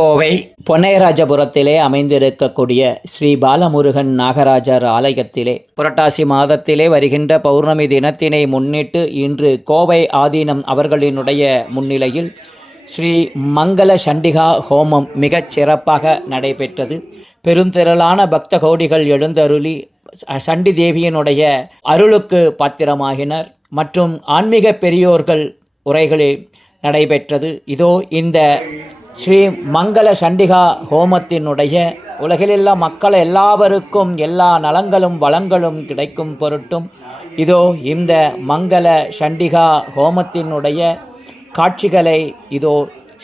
கோவை பொன்னைராஜபுரத்திலே அமைந்திருக்கக்கூடிய ஸ்ரீ பாலமுருகன் நாகராஜர் ஆலயத்திலே புரட்டாசி மாதத்திலே வருகின்ற பௌர்ணமி தினத்தினை முன்னிட்டு இன்று கோவை ஆதீனம் அவர்களினுடைய முன்னிலையில் ஸ்ரீ மங்கள சண்டிகா ஹோமம் மிகச் சிறப்பாக நடைபெற்றது. பெருந்திரளான பக்த கோடிகள் எழுந்தருளி சண்டி தேவியினுடைய அருளுக்கு பாத்திரமாகினர் மற்றும் ஆன்மீக பெரியோர்கள் உரைகளில் நடைபெற்றது. இதோ இந்த ஸ்ரீ மங்கள சண்டிகா ஹோமத்தினுடைய உலகிலுள்ள மக்கள் எல்லாவருக்கும் எல்லா நலங்களும் வளங்களும் கிடைக்கும் பொருட்டும் இதோ இந்த மங்கள சண்டிகா ஹோமத்தினுடைய காட்சிகளை இதோ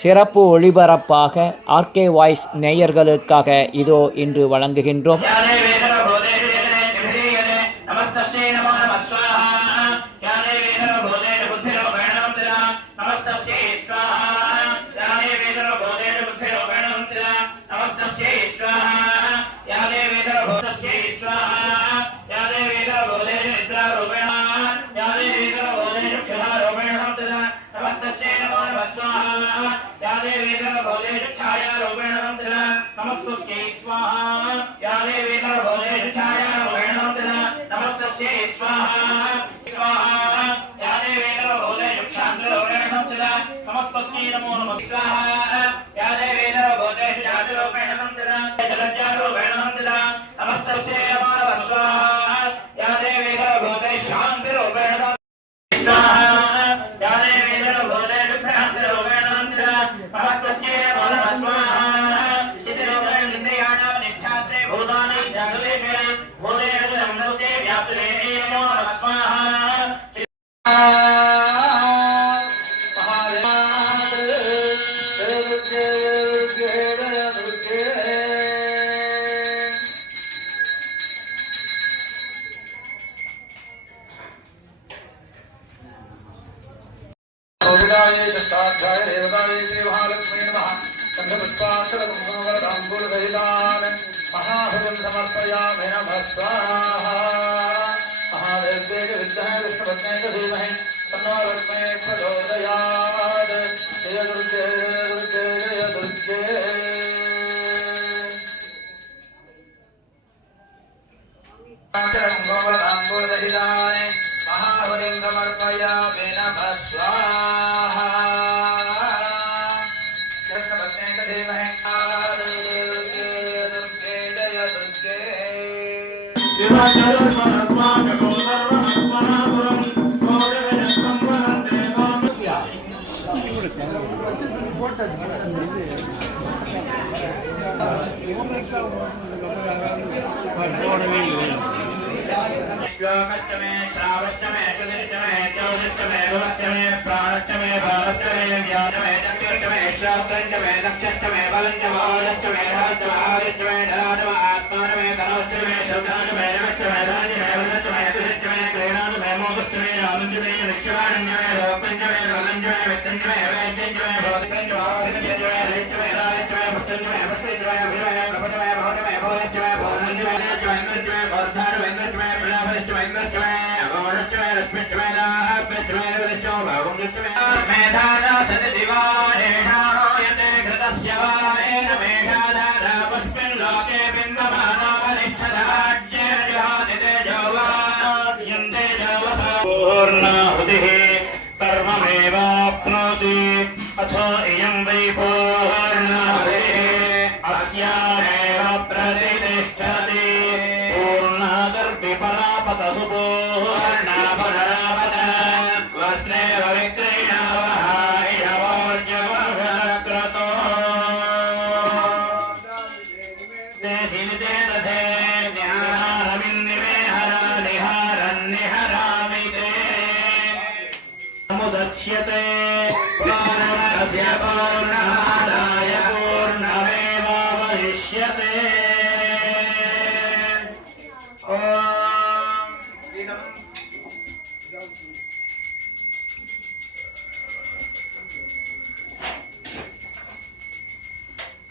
சிறப்பு ஒளிபரப்பாக ஆர்கே வாய்ஸ் நேயர்களுக்காக இதோ இன்று வழங்குகின்றோம்.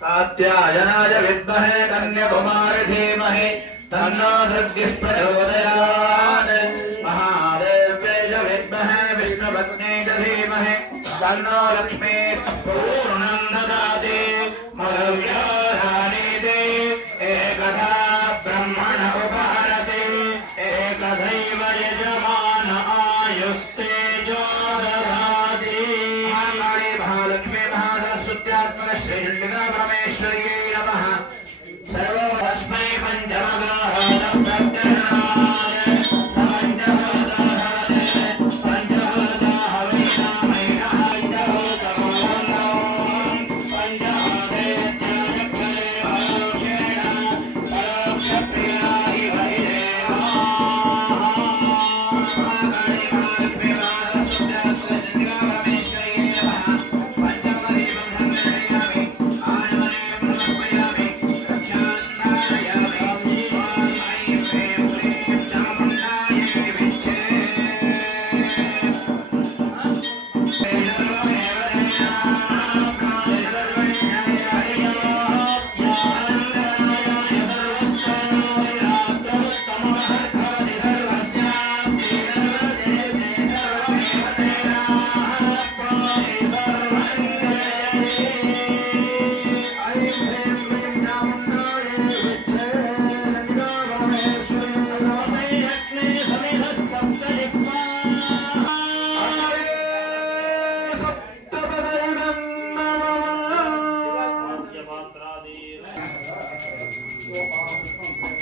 कात्यायनाय विद्महे कन्याकुमारी धीमहि तन्नो दुर्गिः प्रचोदयात् महादेव्यै च विद्महे विष्णुपत्न्यै च धीमहि तन्नो लक्ष्मीः पूर्णं ददाति श्रीलिंगा परमेश्वरी नमः सर्वस्मै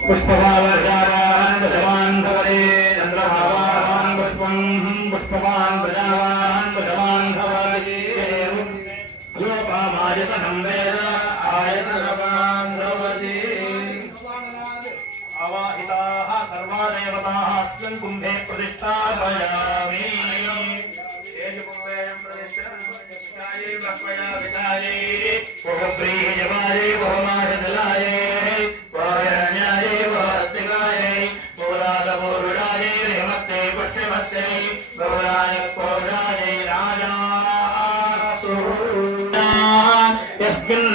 पुष्पभावान् प्रजवान् भवते चन्द्रभावान् पुष्पवान् प्रजावान् प्रजवान् भवति लोपामायतनं वेद आयतनवान् भवति अवाहिताः सर्वा देवताः अस्मिन् कुम्भे प्रतिष्ठापयामि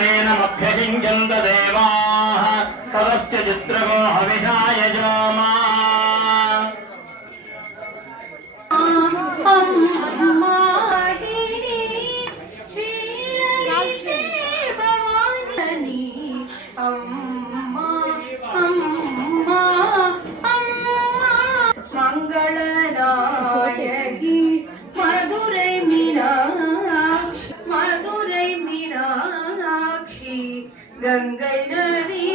यस्मिन्नेनमभ्यषिञ्चन्त देवाः तदस्य चित्रगो हविषाय जोमा मंगलनायकी मधुरै मीनाक्षी गंगै नदी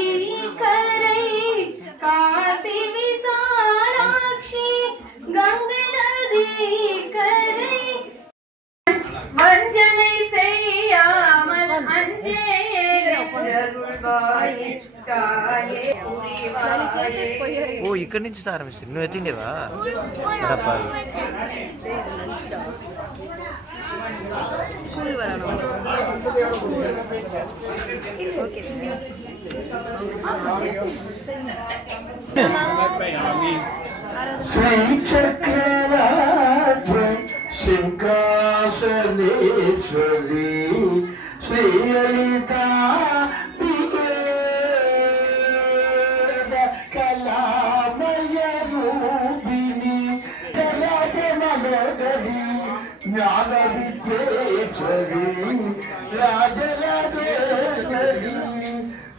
करै काशी विशालाक्षी गंगै नदी करै வஞ்சனை செய்யாமல் அஞ்சேருள்வாயே தாயே உரிவாயே. ఓ ఇక్కడి నుంచి ఆరంభిస్తుంది నువ్వు ఎత్తిండేవా అడప్పాలి స్కూల్ వరాను श्री चक्रराज सिंहासनेश्वरी श्री ललिता कलामय रूपिणी कलागरी ज्ञान विद्येश्वरी राजराजेश्वरी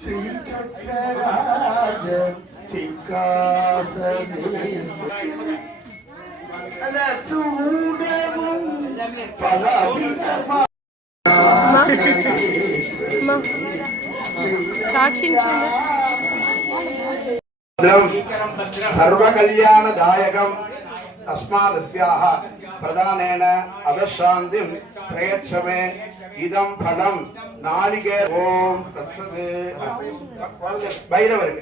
श्री चक्रराज सर्वकल्याणदायकं तस्मादस्याः प्रदानेन अवशान्तिं प्रयच्छमे इदं फलं नालिके ओम तत्सदे भैरवर्ग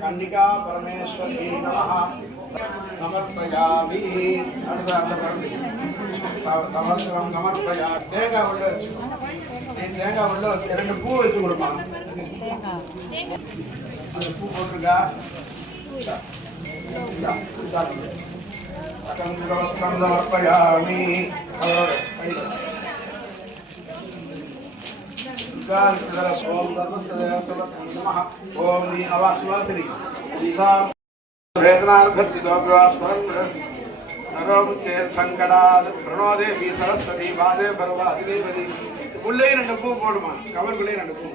कन्निका परमेश्वरी नमः समर्पयामि समर्पया தேங்காய் உள்ள ரெண்டு பூ வச்சு கொடுமா அந்த பூ போட்டுருக்கா समर्पयामि ओम ओम नी अवासुवासिनी वेदनार्घर्तिदोऽप्यवास्मरन् संकटात् प्रणोदेवी सरस्वती मादे भगवती உள்ளே ரெண்டு பூ போடுமா கவர்க்குள்ளே ரெண்டு பூ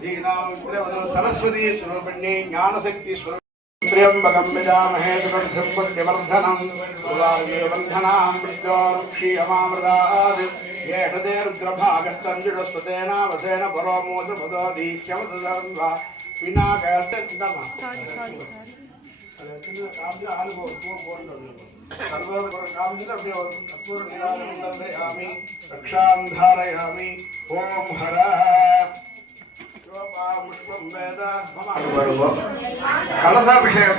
தீனாம் திரவதோ सरस्वती स्वरूपिणी ज्ञानशक्ति स्वरूप त्र्यंबकं यजामहे सुगन्धिं पुष्टिवर्धनम् उर्वारुकबन्धनां मृत्योर्मुक्षीयमामृतात् येषते रुद्रभागस्तञ्जुषस्वतेनावसेन परोमोदमुदोदीक्ष्यमुदर्वा विनाकयस्तमा रक्षां धारयामि ॐ हरः कलशाभिषेक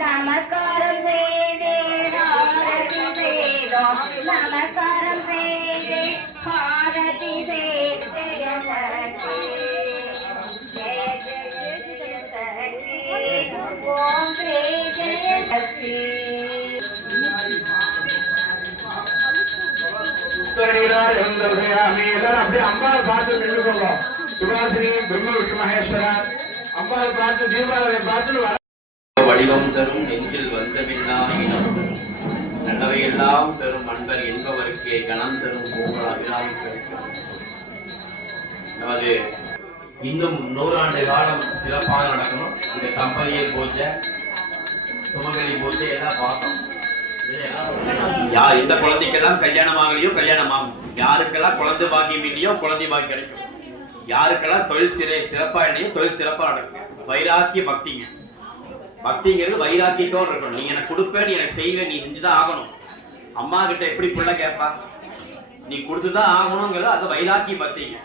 நமஸ்காரம் செய்தே ஆரதி செய்தோம் நமஸ்காரம் செய்தே ஆரதி செய்தே ஓம் ஸ்ரீ ஜெய சக்தி अम्बाल पात्र सुभाषिनी ब्रह्म विष्णु महेश्वर अम्बाल पात्र दीपावली पात्र வடிவம் தரும் நெஞ்சில் வந்தமில்லா இனம் நல்லவையெல்லாம் தரும் அன்பர் என்பவருக்கே கணம் தரும் கோமல் அபிராமி நமது இன்னும் 100 ஆண்டு காலம் சிறப்பாக நடக்கணும். இந்த கம்பெனியை பூஜை சுமங்கலி பூஜை எல்லாம் பார்த்தோம். எந்த குழந்தைக்கெல்லாம் கல்யாணம் ஆகலையோ கல்யாணம் ஆகும், யாருக்கெல்லாம் குழந்தை பாக்கியம் இல்லையோ குழந்தை பாக்கியம் கிடைக்கும், யாருக்கெல்லாம் தொழில் சிறப்பா இல்லையோ தொழில் சிறப்பா நடக்கும். வைராக்கிய பக்திங்க, பக்திங்கிறது வைராக்கியத்தோடு இருக்கணும். நீ எனக்கு கொடுப்பேன், நீ எனக்கு செய்வேன், நீ செஞ்சுதான் ஆகணும். அம்மா கிட்ட எப்படி புள்ள கேட்பா, நீ கொடுத்துதான் ஆகணுங்கிறது அது வைராக்கிய பக்திங்க.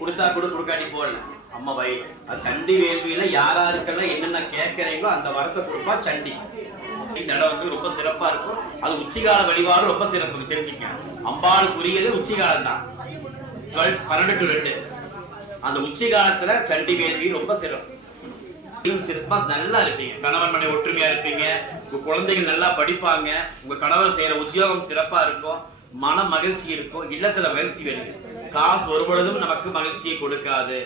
கொடுத்தா கொடுக்காட்டி போடல அம்மா வயிறு. அது சண்டி வேள்வியில யாராருக்கெல்லாம் என்னென்ன கேட்கறீங்களோ அந்த வரத்தை கொடுப்பா சண்டி. இந்த இடம் வந்து ரொம்ப சிறப்பா இருக்கும். அது உச்சிகால வழிபாடு ரொம்ப சிறப்பு தெரிஞ்சுக்க. அம்பாளுக்குரியது உச்சிகாலம் தான், 12 to 2. அந்த உச்சி காலத்துல சண்டி வேள்வி ரொம்ப சிறப்பு. சிறப்பா நல்லா இருப்பீங்க, கணவன் மனை ஒற்றுமையா இருப்பீங்க, உங்க குழந்தைகள் நல்லா படிப்பாங்க, உங்க கணவன் செய்யற உத்தியோகம் சிறப்பா இருக்கும், மன மகிழ்ச்சி இருக்கும், இல்லத்துல மகிழ்ச்சி வேணும். காசு ஒருபொழுதும் நமக்கு மகிழ்ச்சியை கொடுக்காது.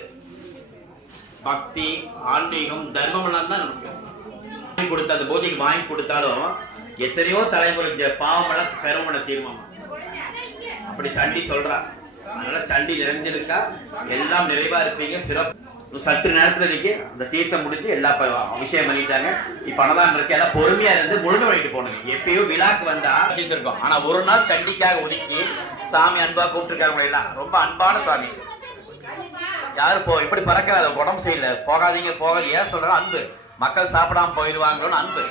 பக்தி, ஆன்மீகம், தர்மம் எல்லாம் தான் நமக்கு வாங்கி கொடுத்த அந்த பூஜைக்கு வாங்கி கொடுத்தாலும் எத்தனையோ தலைமுறை பாவமள கருமண தீர்மம் அப்படி சண்டி சொல்றா. அதனால சண்டி நிறைஞ்சிருக்கா, எல்லாம் நிறைவா இருப்பீங்க. சிறப்பு. சற்று நேரத்துல இன்னைக்கு அந்த தீர்த்தம் முடிஞ்சு எல்லா அபிஷேகம் பண்ணிட்டாங்க. இப்ப அன்னதானம் இருக்கு, எல்லாம் பொறுமையா இருந்து முழுமை பண்ணிட்டு போனீங்க. எப்பயோ விழாக்கு வந்தா இருக்கோம், ஆனா ஒரு நாள் சண்டிக்காக ஒதுக்கி சாமி அன்பா கூப்பிட்டுருக்காங்க. எல்லாம் ரொம்ப அன்பான சாமி. யாரு இப்படி பறக்கிறாத, உடம்பு செய்யல, போகாதீங்க போகாது. ஏன் சொல்ற அன்பு, மக்கள் சாப்பிடாம போயிடுவாங்களோன்னு அன்பு.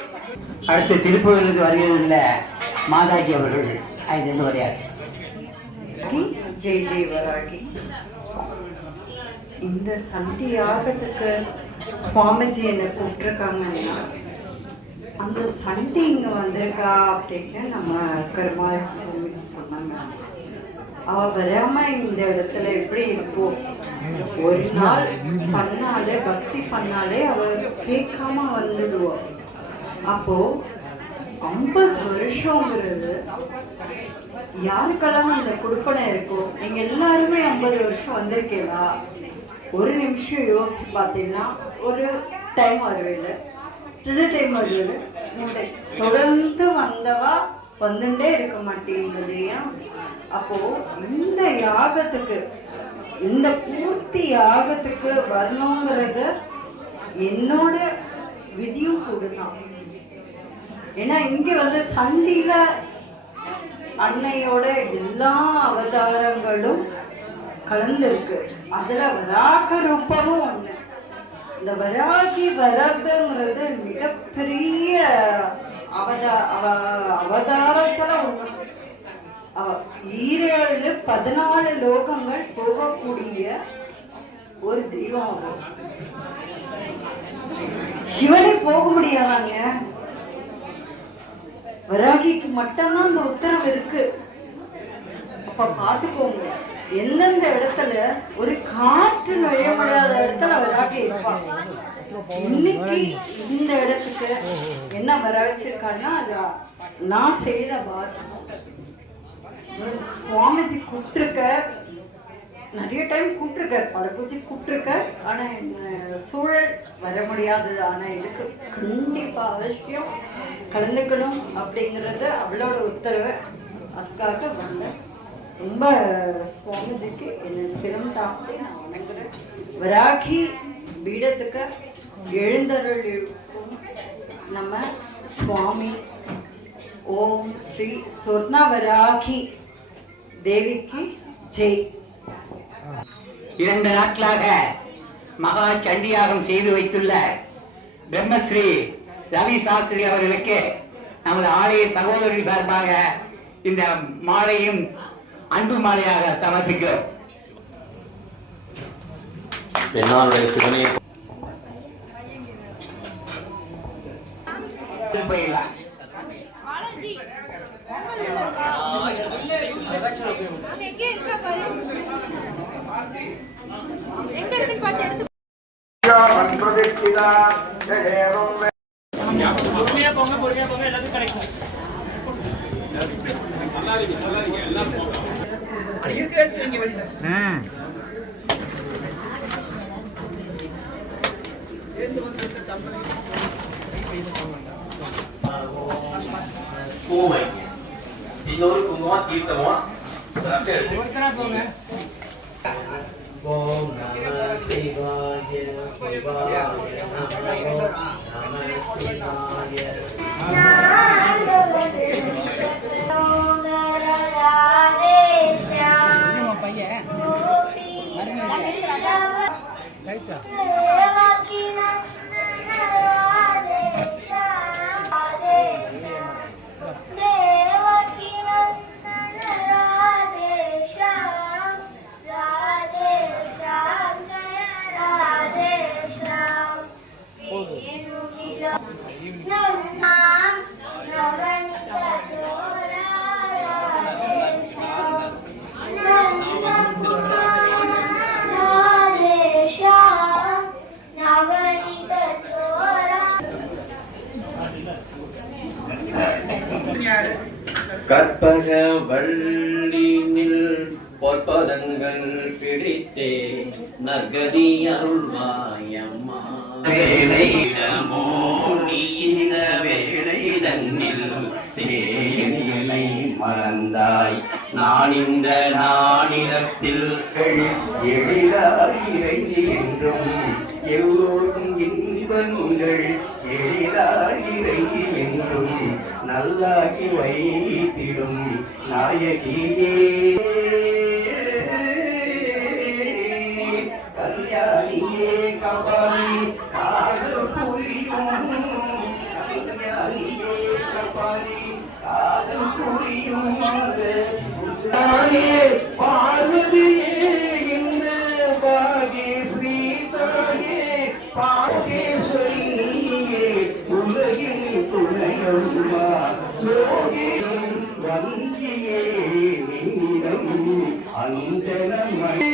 அடுத்து திருப்பூருக்கு வருகிறதுல மாதாஜி அவர்கள் ஐந்து வரையார். ஜெய் ஜெய் வராகி. இந்த சண்டி யாகத்துக்கு சுவாமிஜி என்னை கூப்பிட்டுருக்காங்கன்னா அந்த சண்டி இங்கே வந்திருக்கா அப்படின்னு நம்ம பெருமாள் சுவாமி சொன்னாங்க. அவ வராம இந்த இடத்துல எப்படி இருக்கும்? ஒரு நாள் பண்ணாலே, பக்தி பண்ணாலே அவ கேட்காம வந்துடுவா. அப்போ 50 வருஷங்கிறது யாருக்கெல்லாம் அந்த குடுப்பனை இருக்கும்? நீங்க எல்லாருமே 50 வருஷம் வந்திருக்கீங்களா? ஒரு நிமிஷம் யோசிச்சு பார்த்தீங்கன்னா ஒரு டைம் வருவேல, 2 டைம் வருவேல, 3 டைம் தொடர்ந்து வந்தவா வந்துட்டே இருக்க மாட்டேங்குது. அப்போ இந்த யாகத்துக்கு, இந்த பூர்த்தி யாகத்துக்கு வரணுங்கிறது என்னோட விதியும் கூடதான். ஏன்னா இங்க வந்து சண்டில அன்னையோட எல்லா அவதாரங்களும் கலந்துருக்கு. அதுல வராக ரூபமும் ஒண்ணு. இந்த வராகி வரதுங்கிறது மிகப்பெரிய அவதாரத்துல ஒண்ணு. 7 14 லோகங்கள் போகக்கூடிய ஒரு தெய்வம். சிவனை போக முடியாதாங்க? வராகிக்கு மட்டும்தான் அந்த உத்தரவு இருக்கு. அப்ப பாத்துக்கோங்க, எந்தெந்த இடத்துல ஒரு காற்று நுழைய முடியாத இடத்துல வராகி இருப்பாங்க. இன்னைக்கு இந்த இடத்துக்கு என்ன வர வச்சிருக்காங்கன்னா, நான் செய்த பாக்கியம். சுவாமிஜி கூப்பிட்டுருக்க, நிறைய டைம் கூப்பிட்டுருக்கார், பல பூஜை கூப்பிட்டுருக்கார். ஆனா சூழல் வர முடியாதது. ஆனா இதுக்கு கண்டிப்பா அவசியம் கலந்துக்கணும் அப்படிங்கறது அவளோட உத்தரவு. அதுக்காக வந்தேன். ரொம்ப சுவாமிஜிக்கு என்ன சிரம் தாழ்த்தி நான் வணங்குறேன். வராகி பீடத்துக்கு எழுந்தருளிருக்கும் நம்ம சுவாமி ஓம் ஸ்ரீ சொர்ணவராகி தேவிக்கு ஜெய். 2 நாட்களாக மகா சண்டியாகம் செய்து வைத்துள்ள பிரம்மஸ்ரீ ரவி சாஸ்திரி அவர்களுக்கு நமது ஆலய சகோதரி சார்பாக இந்த மாலையும் அன்பு மாலையாக சமர்ப்பிக்கிறோம். போயிடலாம். குங்குமம் இன்னொரு குங்குமம் தீர்த்தமும் ரசம் எடுத்து ஓம் நம சிவாய சிவாய நமோ நம சிவாய கற்பக வள்ளினில் பொற்பதங்கள் பிடித்தே நற்கதி அருள்வாயம்மா. வேளையிடமோ நீ இந்த வேளை தன்னில் சேலை மறந்தாய். நான் இந்த நானிடத்தில் எழிலாய் இறைந்து என்றும் எல்லோரும் இன்பங்கள் எழிலாய் இறைந்து என்றும் நல்லாகி வைத்திடும் நாயகியே கல்யாணியே கபாலி காதல் புரியும். கல்யாணியே கபாலி காதல் புரியும். பார்வதியே இந்த பாகேஸ்வரி தாயே பாகேஸ்வரி நீயே உலகில் துணையம்மா. யோகி வந்தியே நின்னிடம் அந்தனமணி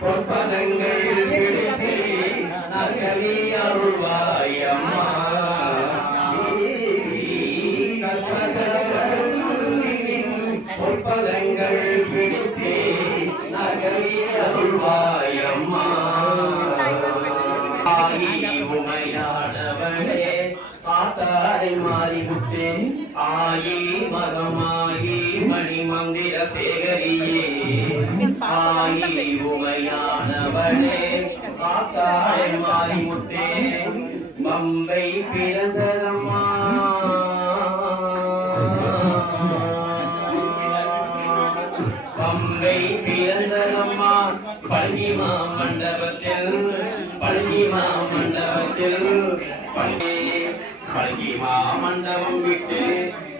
பொற்பதங்கள் பிடித்தே நற்கதி அருள்வாயம்மா. பொற்பதங்கள் பிடித்தே நற்கதி அருள்வாயம்மா. ஆயி உமையானவளே காத்தாரை மாறிவிட்டேன். ஆயி மகமாயி மணி மந்திர சேகரியே. ஆயி உமையானவளே காத்தாரை மாறிவிட்டேன். மம்பை பிறந்ததம்மா. பம்பை பிறந்ததம்மா. பழனிமா மண்டபத்தில் பழனிமா மண்டபத்தில் பழகிமா மண்டபம் விட்டு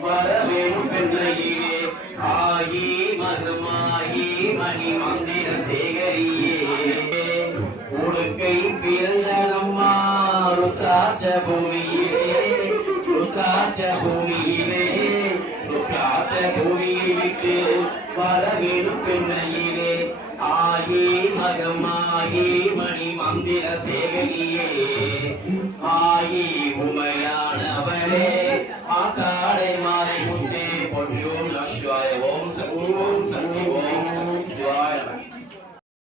வரவேணும் பெண்ணையிலே ஆகி மகமாகி மணி மந்திர சேகரியே உடுக்கை பிறந்த நம்மா ருத்ராட்ச பூமியிலே ருத்ராட்ச பூமியிலே ருத்ராட்ச பூமியை விட்டு வரவேணும் பெண்ணையிலே ஆகி மகமாகி மணி மந்திர சேகரியே ஆகி உமையானவளே ஆகாளை மாய